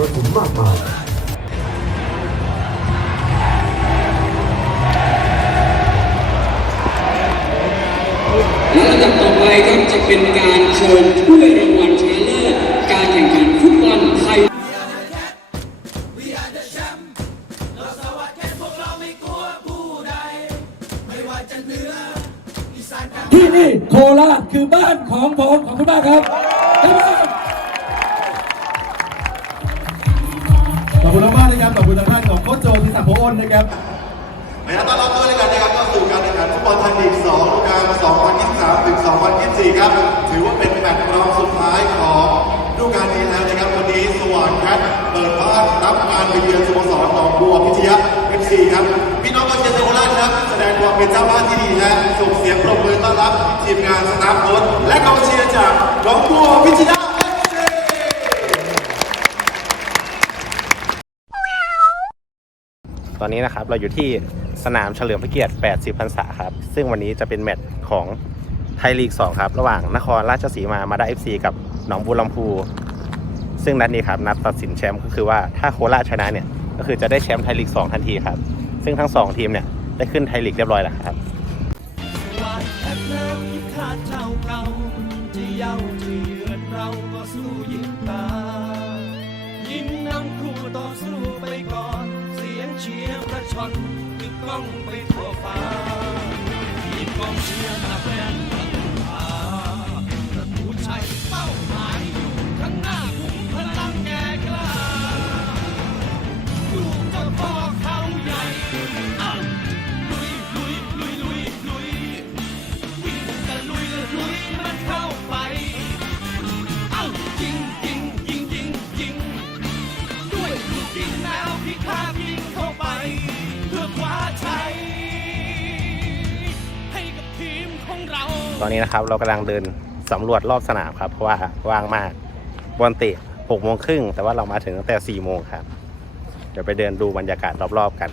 รสุมมากมายและลำดับต่อไปครับจะเป็นการเชิญถ้วยรางวัลชนะเลิศการแข่งขันฟุตบอลไทยที่นี่โคราชคือบ้านของผมขอบคุณมากครับ คุณมากๆนะครับขอบคุณทางด้านของโค้ชโจทิศักดิ์โพอ้นนะครับขอต้อนรับด้วยนะครับนะครับเข้าสู่การแข่งขันฟุตบอลไทยลีก2ฤดูกาล2023ถึง2024 ครับ ถือว่าเป็นแมตช์รองสุดท้ายของฤดูกาลนี้แล้วนะครับวันนี้สว่างแคทเปิดบ้านรับการไปเยือนสโมสรหนองบัวพิทยาเอฟซีครับพี่น้องกองเชียร์โคราชครับ แสดงความเป็นเจ้าบ้านที่ดีฮะส่งเสียงปรบมือต้อนรับทีมงานสตาฟโค้ชและกองเชียร์จากหนองบัวพิทยาเอฟซี ตอนนี้นะครับเราอยู่ที่สนามเฉลิมพระเกียรติ 80 พรรษาครับ ซึ่งวันนี้จะเป็นแมตช์ของไทยลีก 2 ครับ ระหว่างนครราชสีมา มาได้ FC กับหนองบัวลำพู ซึ่งนัดนี้ครับนัดตัดสินแชมป์ก็คือว่าถ้าโคราชชนะเนี่ย ก็คือจะได้แชมป์ไทยลีก 2 ทันทีครับ ซึ่งทั้ง 2 ทีมเนี่ยได้ขึ้นไทยลีกเรียบร้อยแล้วครับเพลิงที่ขาดเจ้าเก่าจะเย้าจะเยือนเราก็สู้ยิงตา เสียงเชียร์ประชนกึกก้องไปทั่วฟ้ายิงกองเชียร์มาแฟน ตอนนี้นะครับเรากำลังเดินสำรวจรอบสนามครับ เพราะว่าว่างมากบอลเตะ6โมงครึ่งแต่ว่าเรามาถึงตั้งแต่4โมงครับ เดี๋ยวไปเดินดูบรรยากาศรอบๆกัน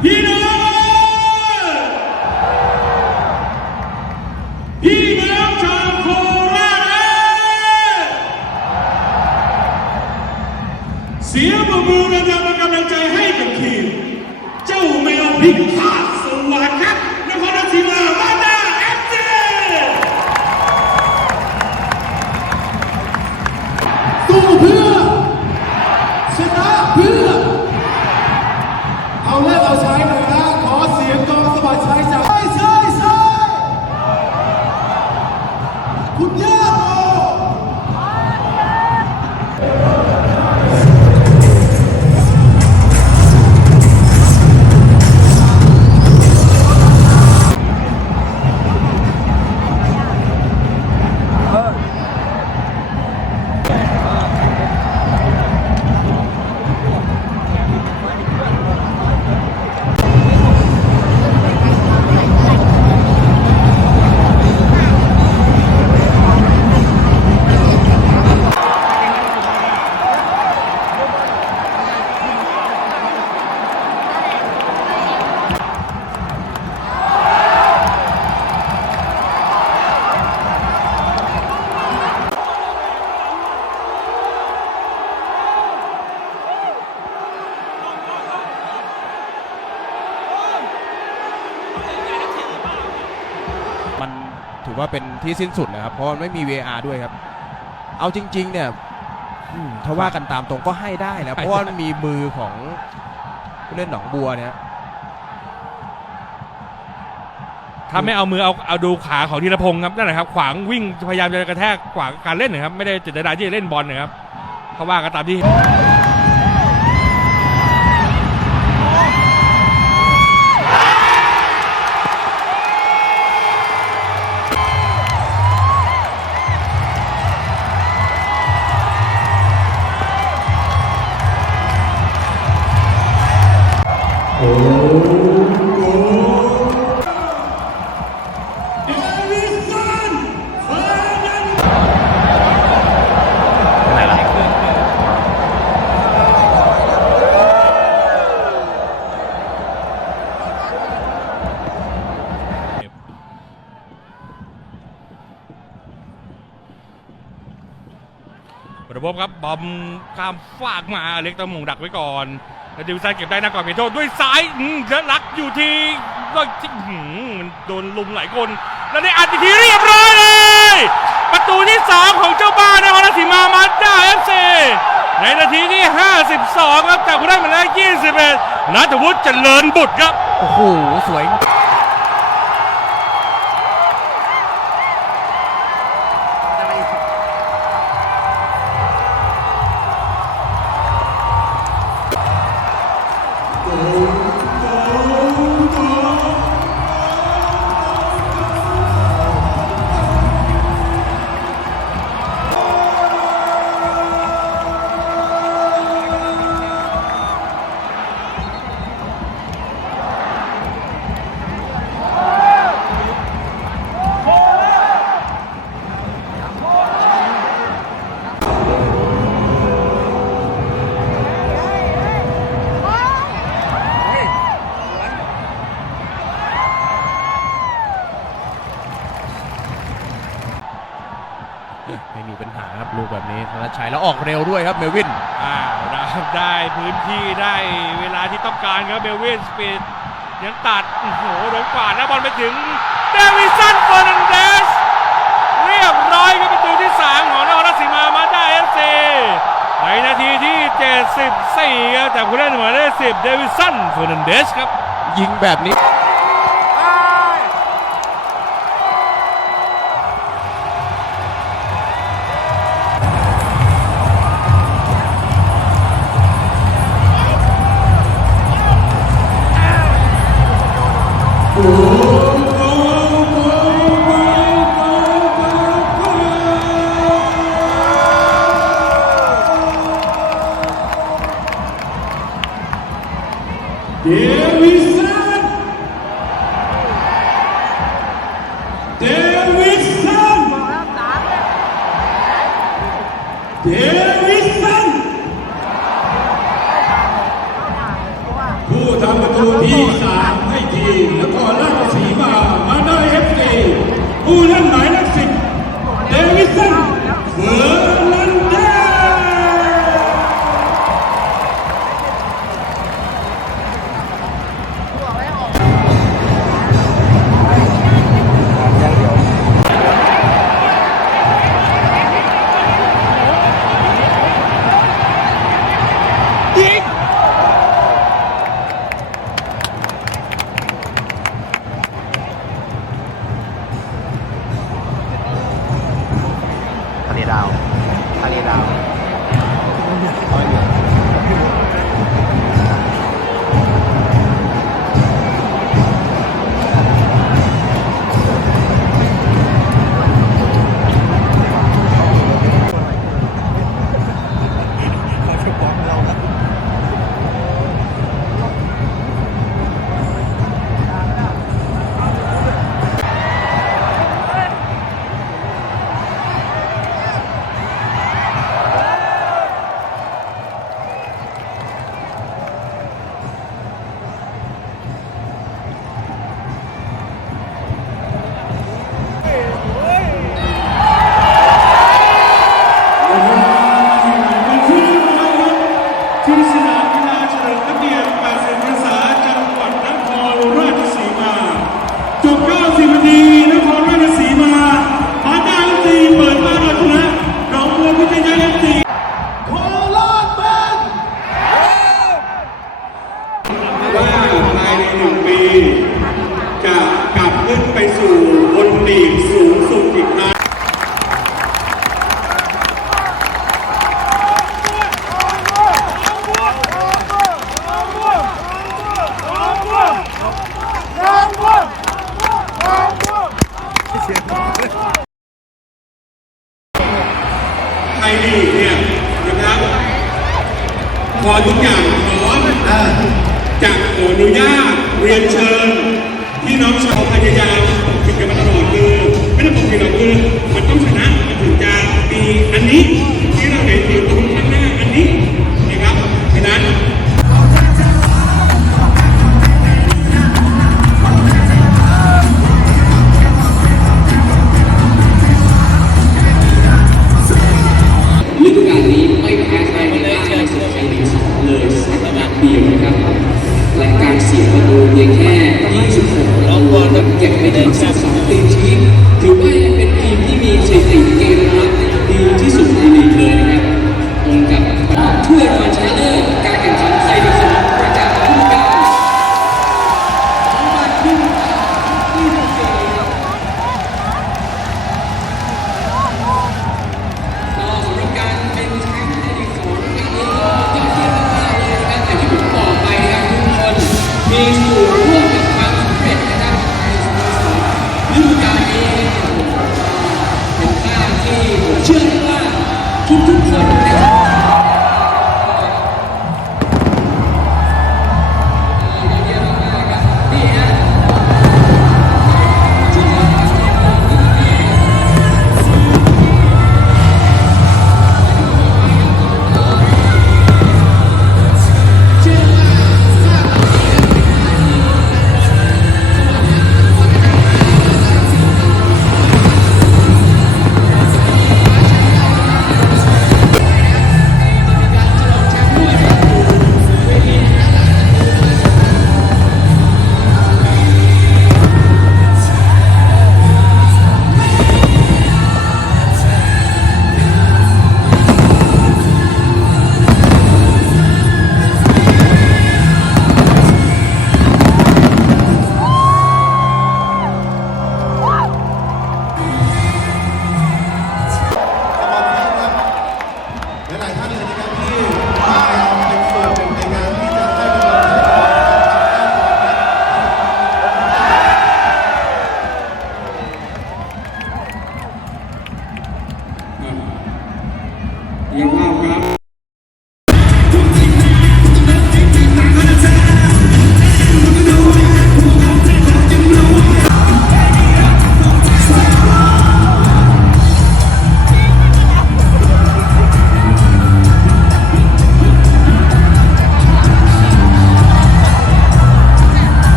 You know. 분명 ว่าเป็นที่สิ้นสุดนะครับ เพราะมันไม่มี VAR ด้วยครับ เอาจริง ๆ เนี่ยอืมถ้าว่ากันตามตรงก็ให้ได้นะเพราะว่ามันมีมือของผู้เล่นหนองบัวเนี่ย ถ้าไม่เอามือเอาเอาดูขาของธีรพงศ์ครับนั่นแหละครับ ขวางวิ่งพยายามจะกระแทกขวางการเล่นนะครับ ไม่ได้เจตนาที่จะเล่นบอลนะครับเพราะว่ากันตามที่ อมข้ามฟากมาเล็กตะมงดักไว้ก่อนแล้วดิวซันเก็บได้นะก่อนเขตโทษด้วยซ้ายอืมแล้วลักอยู่ที่ก็มันโดนลุมหลายคน แล้วได้อัดอีกทีเรียบร้อยเลย ประตูที่2ของเจ้าบ้านนครราชสีมามาด้าเอฟซีในนาทีที่ 52 ครับจากผู้ได้มายเลข21นัทวุฒิเจริญบุตรครับ โอ้โห สวย แล้วออกเร็วด้วยครับเมลวินอ้าวนะครับได้พื้นที่ได้เวลาที่ต้องการครับเบลเวนสปีดยังตัดโอ้โหโดนกวาดแล้วบอลไปถึงเดวิสันเฟอร์นันเดสเรียบร้อยครับประตูที่ 3 ของนครราชสีมามาได้เอฟซีในนาทีที่ 74 ครับแต่ผู้เล่นหมายเลข10 เดวิสันเฟอร์นันเดสครับ ยิงแบบนี้ เ Amin เลนะครับตรงกับถ้วยรางวัชนะ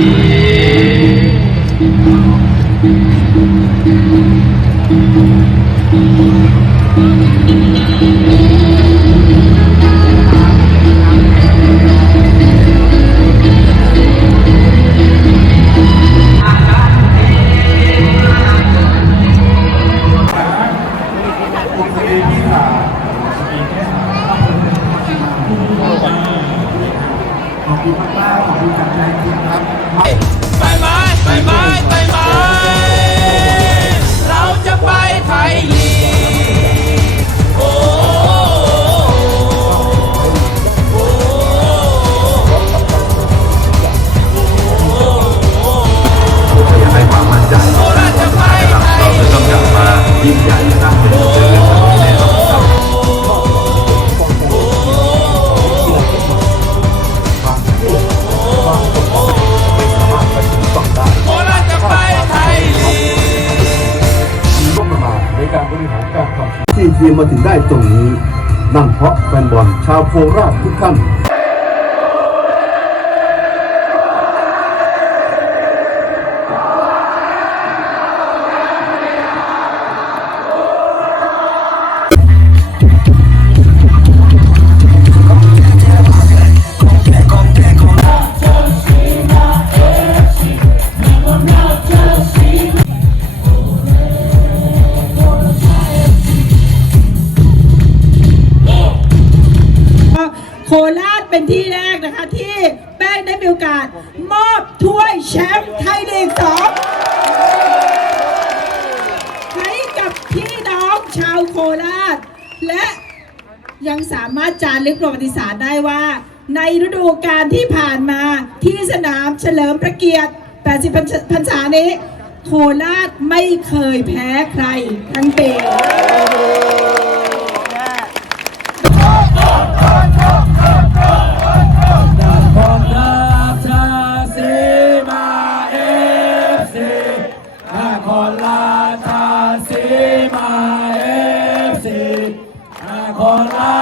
you. คราชทุกท่าน ยังสามารถจารึกประวัติศาสตร์ได้ว่า ในฤดูกาลที่ผ่านมาที่สนามเฉลิมพระเกียรติ 80พรรษานี้ โคราชไม่เคยแพ้ใครทั้งปีคนรา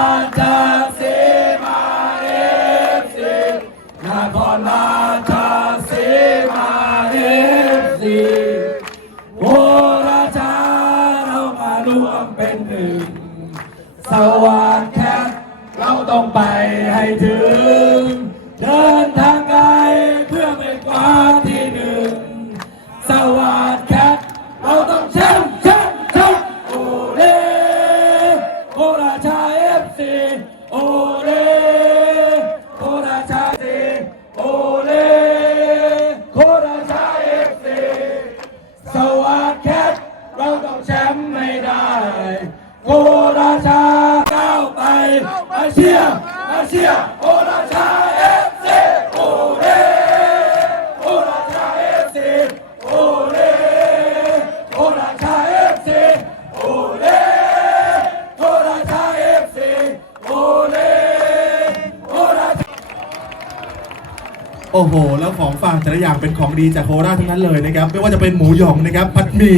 ละอย่างเป็นของดีจากโคราชทั้งนั้นเลยนะครับ ไม่ว่าจะเป็นหมูหยองนะครับพัดหมี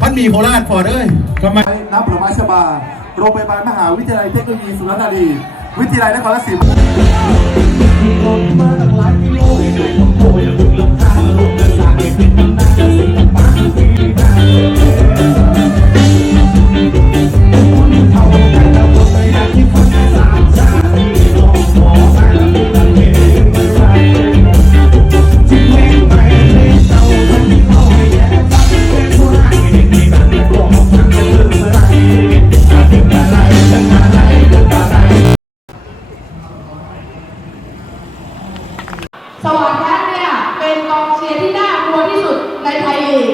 พัดหมีโคราชฟอร์ดเอ้ยทำไมน้ำผลไม้ชบา โรงพยาบาลมหาวิทยาลัยเทคโนโลยีสุรนารี วิทยาลัยนครราชสีมา สวัสดีครับเนี่ยเป็นกองเชียร์ที่น่ากลัวที่สุดในไทยลีก